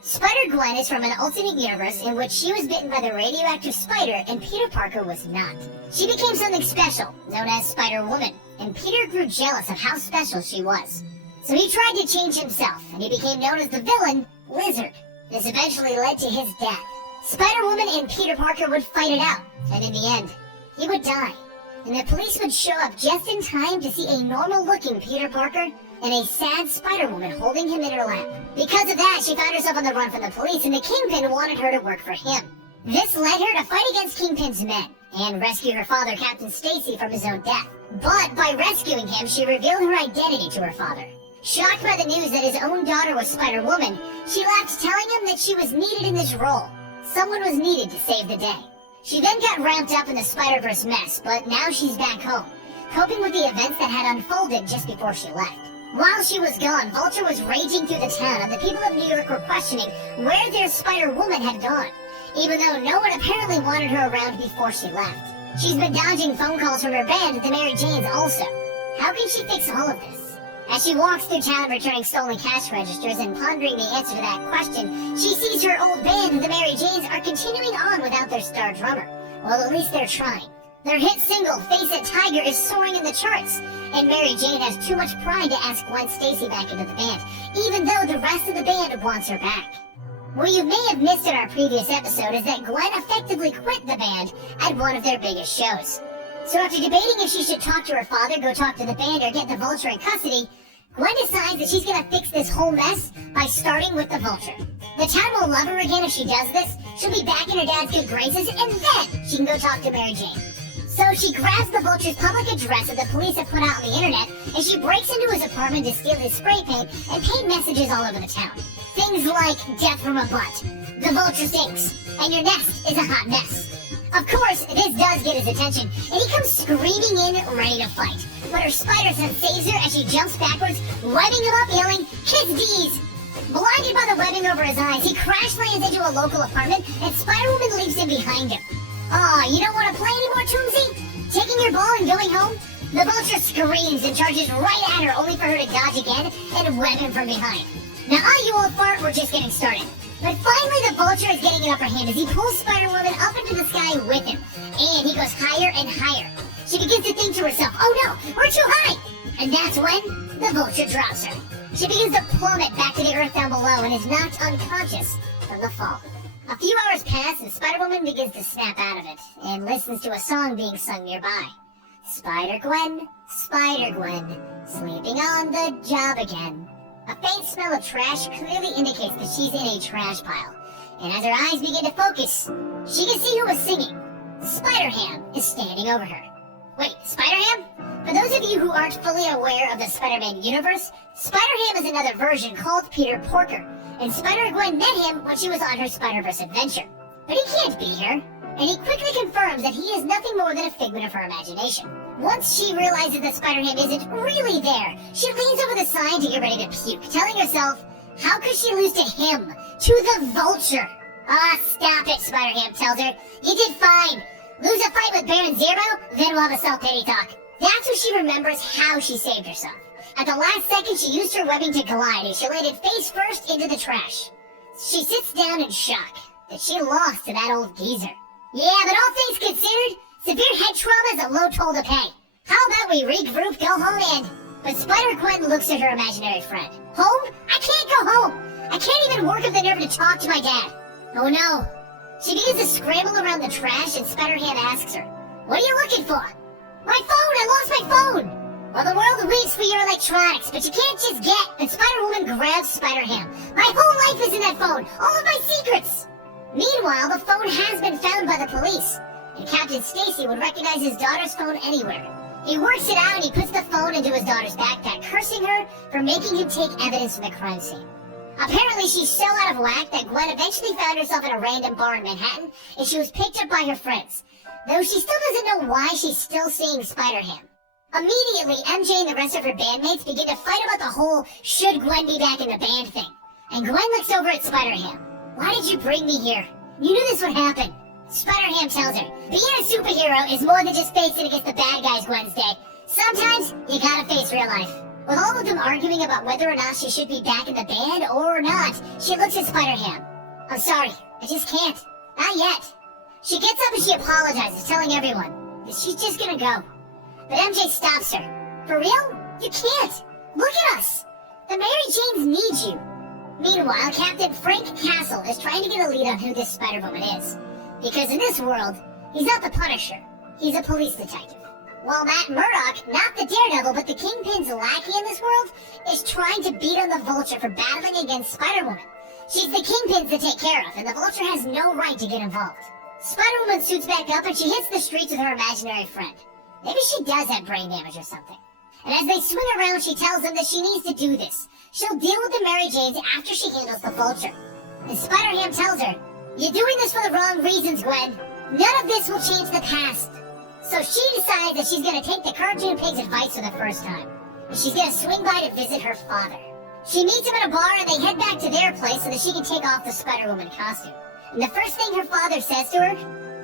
Spider Gwen is from an alternate universe in which she was bitten by the radioactive spider and Peter Parker was not. She became something special, known as Spider-Woman, and Peter grew jealous of how special she was. So he tried to change himself, and he became known as the villain, Lizard. This eventually led to his death. Spider-Woman and Peter Parker would fight it out, and in the end, he would die. And the police would show up just in time to see a normal-looking Peter Parker and a sad Spider-Woman holding him in her lap. Because of that, she found herself on the run from the police, and the Kingpin wanted her to work for him. This led her to fight against Kingpin's men and rescue her father, Captain Stacy, from his own death. But by rescuing him, she revealed her identity to her father. Shocked by the news that his own daughter was Spider-Woman, she left, telling him that she was needed in this role. Someone was needed to save the day. She then got ramped up in the Spider-Verse mess, but now she's back home, coping with the events that had unfolded just before she left. While she was gone, Vulture was raging through the town, and the people of New York were questioning where their Spider-Woman had gone, even though no one apparently wanted her around before she left. She's been dodging phone calls from her band, the Mary Janes, also. How can she fix all of this? As she walks through town returning stolen cash registers and pondering the answer to that question, she sees her old band, the Mary Janes, are continuing on without their star drummer. Well, at least they're trying. Their hit single, Face It Tiger, is soaring in the charts, and Mary Jane has too much pride to ask Gwen Stacy back into the band, even though the rest of the band wants her back. What you may have missed in our previous episode is that Gwen effectively quit the band at one of their biggest shows. So after debating if she should talk to her father, go talk to the band, or get the Vulture in custody, Gwen decides that she's gonna fix this whole mess by starting with the Vulture. The town will love her again if she does this. She'll be back in her dad's good graces, and then she can go talk to Mary Jane. So she grabs the Vulture's public address that the police have put out on the internet, and she breaks into his apartment to steal his spray paint and paint messages all over the town. Things like, death from a butt, the Vulture stinks, and your nest is a hot mess. Of course, this does get his attention, and he comes screaming in, ready to fight. But her spider sense saves her as she jumps backwards, webbing him up, yelling, "Kiss D's!" Blinded by the webbing over his eyes, he crash lands into a local apartment, and Spider-Woman leaves him behind him. Aw, you don't want to play anymore, Toomsy? Taking your ball and going home? The Vulture screams and charges right at her, only for her to dodge again and web him from behind. Now, you old fart, we're just getting started. But finally, the Vulture is getting an upper hand as he pulls Spider-Woman up into the sky with him. And he goes higher and higher. She begins to think to herself, oh no, we're too high! And that's when the Vulture drops her. She begins to plummet back to the earth down below and is knocked unconscious from the fall. A few hours pass and Spider-Woman begins to snap out of it and listens to a song being sung nearby. Spider Gwen, sleeping on the job again. A faint smell of trash clearly indicates that she's in a trash pile. And as her eyes begin to focus, she can see who was singing. Spider-Ham is standing over her. Wait, Spider-Ham? For those of you who aren't fully aware of the Spider-Man universe, Spider-Ham is another version called Peter Porker, and Spider-Gwen met him when she was on her Spider-Verse adventure. But he can't be her, and he quickly confirms that he is nothing more than a figment of her imagination. Once she realizes that Spider-Ham isn't really there, she leans over the sign to get ready to puke, telling herself, how could she lose to him? To the Vulture! Ah, stop it, Spider-Ham tells her. You did fine. Lose a fight with Baron Zero, then we'll have a self-pity talk. That's when she remembers how she saved herself. At the last second, she used her webbing to glide, and she landed face first into the trash. She sits down in shock that she lost to that old geezer. Yeah, but all things considered, severe head trauma is a low toll to pay. How about we regroup, go home, and... But Spider-Gwen looks at her imaginary friend. Home? I can't go home! I can't even work up the nerve to talk to my dad. Oh no. She begins to scramble around the trash, and Spider-Ham asks her, what are you looking for? My phone! I lost my phone! Well, the world weeps for your electronics, but you can't just get... And Spider-Woman grabs Spider-Ham. My whole life is in that phone! All of my secrets! Meanwhile, the phone has been found by the police, and Captain Stacy would recognize his daughter's phone anywhere. He works it out and he puts the phone into his daughter's backpack, cursing her for making him take evidence from the crime scene. Apparently, she's so out of whack that Gwen eventually found herself in a random bar in Manhattan, and she was picked up by her friends, though she still doesn't know why she's still seeing Spider-Ham. Immediately, MJ and the rest of her bandmates begin to fight about the whole should Gwen be back in the band thing. And Gwen looks over at Spider-Ham. Why did you bring me here? You knew this would happen. Spider-Ham tells her, being a superhero is more than just facing against the bad guys, Wednesday. Sometimes you gotta face real life. With all of them arguing about whether or not she should be back in the band or not, she looks at Spider-Ham. I'm sorry, I just can't. Not yet. She gets up and she apologizes, telling everyone that she's just gonna go. But MJ stops her. For real? You can't. Look at us. The Mary Janes need you. Meanwhile, Captain Frank Castle is trying to get a lead on who this Spider-Woman is. Because in this world, he's not the Punisher. He's a police detective. While Matt Murdock, not the Daredevil, but the Kingpin's lackey in this world, is trying to beat on the Vulture for battling against Spider-Woman. She's the Kingpin's to take care of, and the Vulture has no right to get involved. Spider-Woman suits back up and she hits the streets with her imaginary friend. Maybe she does have brain damage or something. And as they swing around, she tells them that she needs to do this. She'll deal with the Mary Janes after she handles the Vulture. And Spider-Ham tells her, "You're doing this for the wrong reasons, Gwen. None of this will change the past." So she decides that she's gonna take the cartoon pig's advice for the first time. And she's gonna swing by to visit her father. She meets him at a bar and they head back to their place so that she can take off the Spider-Woman costume. And the first thing her father says to her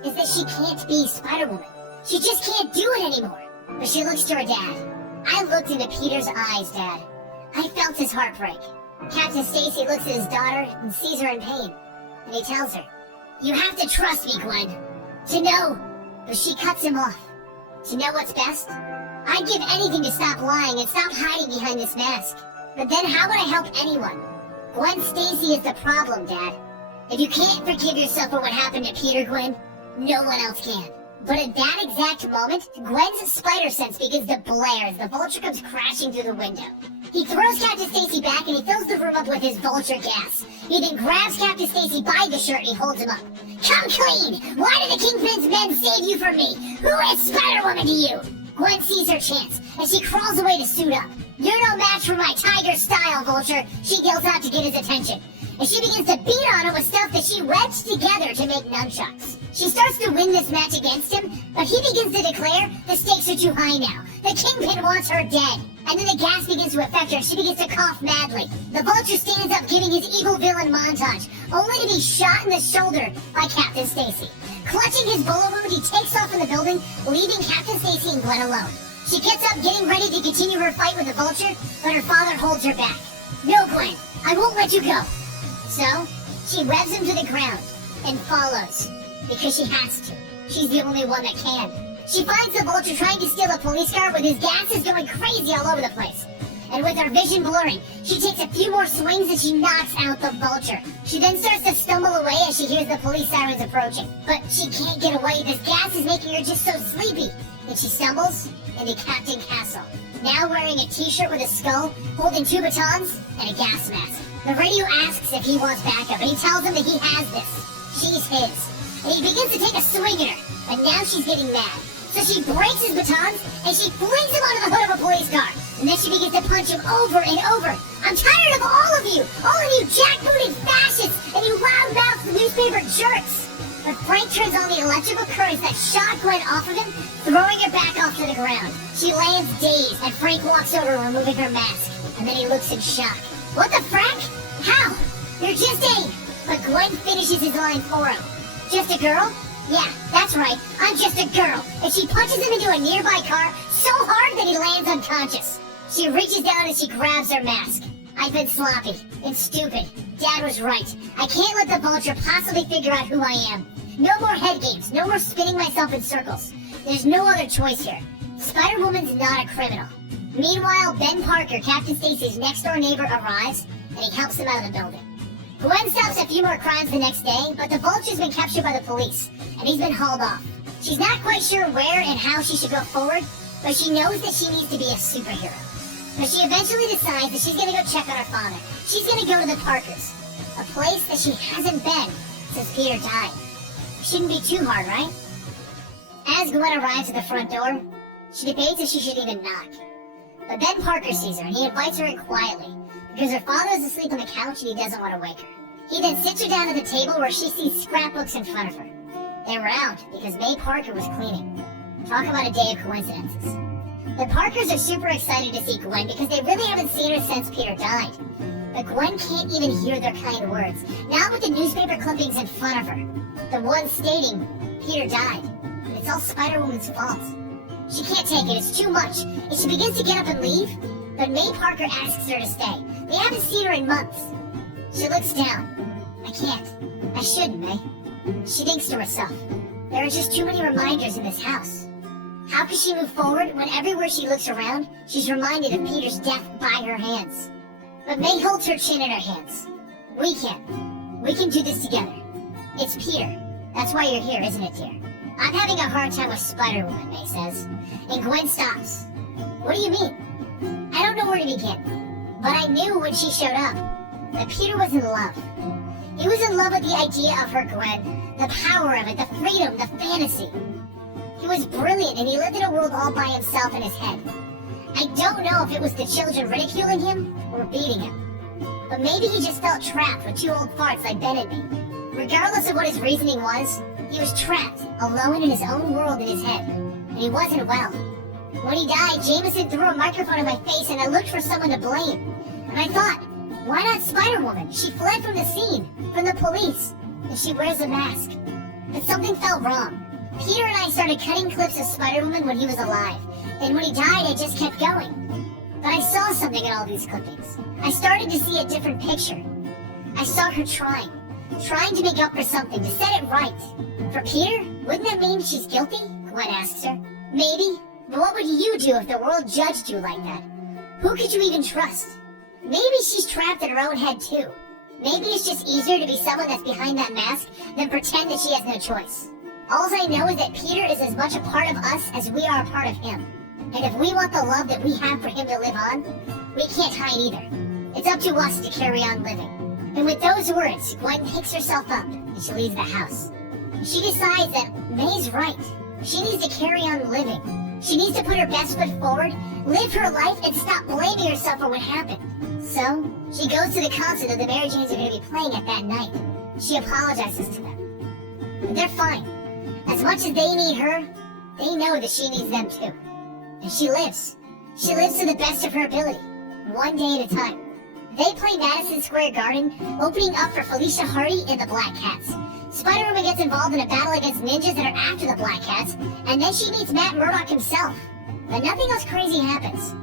is that she can't be Spider-Woman. She just can't do it anymore. But she looks to her dad. I looked into Peter's eyes, Dad. I felt his heart break. Captain Stacy looks at his daughter and sees her in pain. And he tells her, "You have to trust me, Gwen. To know." But she cuts him off. To know what's best? I'd give anything to stop lying and stop hiding behind this mask. But then how would I help anyone? Gwen Stacy is the problem, Dad. If you can't forgive yourself for what happened to Peter, Gwen, no one else can. But at that exact moment, Gwen's spider sense begins to blare as the Vulture comes crashing through the window. He throws Captain Stacy back and he fills the room up with his Vulture gas. He then grabs Captain Stacy by the shirt and he holds him up. "Come clean! Why did the Kingpin's men save you from me? Who is Spider-Woman to you?" Gwen sees her chance and she crawls away to suit up. "You're no match for my tiger style, Vulture," she yells out to get his attention. And she begins to beat on him with stuff that she wedged together to make nunchucks. She starts to win this match against him, but he begins to declare the stakes are too high now. The Kingpin wants her dead. And then the gas begins to affect her and she begins to cough madly. The Vulture stands up giving his evil villain montage, only to be shot in the shoulder by Captain Stacy. Clutching his bullet wound, he takes off in the building, leaving Captain Stacy and Gwen alone. She gets up getting ready to continue her fight with the Vulture, but her father holds her back. "No, Gwen, I won't let you go." So, she revs him to the ground and follows, because she has to. She's the only one that can. She finds the Vulture trying to steal a police car with his gases going crazy all over the place. And with her vision blurring, she takes a few more swings and she knocks out the Vulture. She then starts to stumble away as she hears the police sirens approaching. But she can't get away. This gas is making her just so sleepy. And she stumbles into Captain Castle, now wearing a t-shirt with a skull, holding 2 batons and a gas mask. The radio asks if he wants backup, and he tells them that he has this. She's his. And he begins to take a swing at her, but now she's getting mad. So she breaks his batons, and she flings him onto the hood of a police car. And then she begins to punch him over and over. "I'm tired of all of you jackbooted fascists, and you loudmouthed newspaper jerks." But Frank turns on the electrical currents that shot Gwen off of him, throwing her back off to the ground. She lands dazed, and Frank walks over, removing her mask. And then he looks in shock. "What the frack? How? You're just a..." But Gwen finishes his line for him. "Just a girl? Yeah, that's right, I'm just a girl." And she punches him into a nearby car so hard that he lands unconscious. She reaches down and she grabs her mask. "I've been sloppy and stupid. Dad was right. I can't let the Vulture possibly figure out who I am. No more head games, no more spinning myself in circles. There's no other choice here. Spider-Woman's not a criminal." Meanwhile, Ben Parker, Captain Stacy's next-door neighbor, arrives, and he helps him out of the building. Gwen stops a few more crimes the next day, but the Vulture's been captured by the police, and he's been hauled off. She's not quite sure where and how she should go forward, but she knows that she needs to be a superhero. But she eventually decides that she's gonna go check on her father. She's gonna go to the Parkers, a place that she hasn't been since Peter died. Shouldn't be too hard, right? As Gwen arrives at the front door, she debates if she should even knock. But Ben Parker sees her and he invites her in quietly, because her father is asleep on the couch and he doesn't want to wake her. He then sits her down at the table where she sees scrapbooks in front of her. They're round because May Parker was cleaning. Talk about a day of coincidences. The Parkers are super excited to see Gwen because they really haven't seen her since Peter died. But Gwen can't even hear their kind words, not with the newspaper clippings in front of her. The one stating Peter died, and it's all Spider-Woman's fault. She can't take it, it's too much, and she begins to get up and leave, but May Parker asks her to stay. They haven't seen her in months. She looks down. I can't. I shouldn't, May. She thinks to herself, there are just too many reminders in this house. How can she move forward when everywhere she looks around, she's reminded of Peter's death by her hands? But May holds her chin in her hands. We can do this together. It's Peter. That's why you're here, isn't it, dear? I'm having a hard time with Spider-Woman, May says. And Gwen stops. What do you mean? I don't know where to begin. But I knew when she showed up that Peter was in love. He was in love with the idea of her, Gwen. The power of it, the freedom, the fantasy. He was brilliant and he lived in a world all by himself in his head. I don't know if it was the children ridiculing him or beating him. But maybe he just felt trapped with two old farts like Ben and me. Regardless of what his reasoning was, he was trapped, alone in his own world in his head. And he wasn't well. When he died, Jameson threw a microphone in my face and I looked for someone to blame. And I thought, why not Spider-Woman? She fled from the scene, from the police, and she wears a mask. But something felt wrong. Peter and I started cutting clips of Spider-Woman when he was alive, and when he died, I just kept going. But I saw something in all these clippings. I started to see a different picture. I saw her trying to make up for something, to set it right. For Peter, wouldn't that mean she's guilty? Gwen asks her. Maybe, but what would you do if the world judged you like that? Who could you even trust? Maybe she's trapped in her own head too. Maybe it's just easier to be someone that's behind that mask than pretend that she has no choice. All I know is that Peter is as much a part of us as we are a part of him. And if we want the love that we have for him to live on, we can't hide either. It's up to us to carry on living. And with those words, Gwen picks herself up and she leaves the house. She decides that May's right. She needs to carry on living. She needs to put her best foot forward, live her life, and stop blaming herself for what happened. So, she goes to the concert that the Mary Janes are going to be playing at that night. She apologizes to them. But they're fine. As much as they need her, they know that she needs them too. And she lives. She lives to the best of her ability, one day at a time. They play Madison Square Garden, opening up for Felicia Hardy and the Black Cats. Spider-Woman gets involved in a battle against ninjas that are after the Black Cats, and then she meets Matt Murdock himself. But nothing else crazy happens.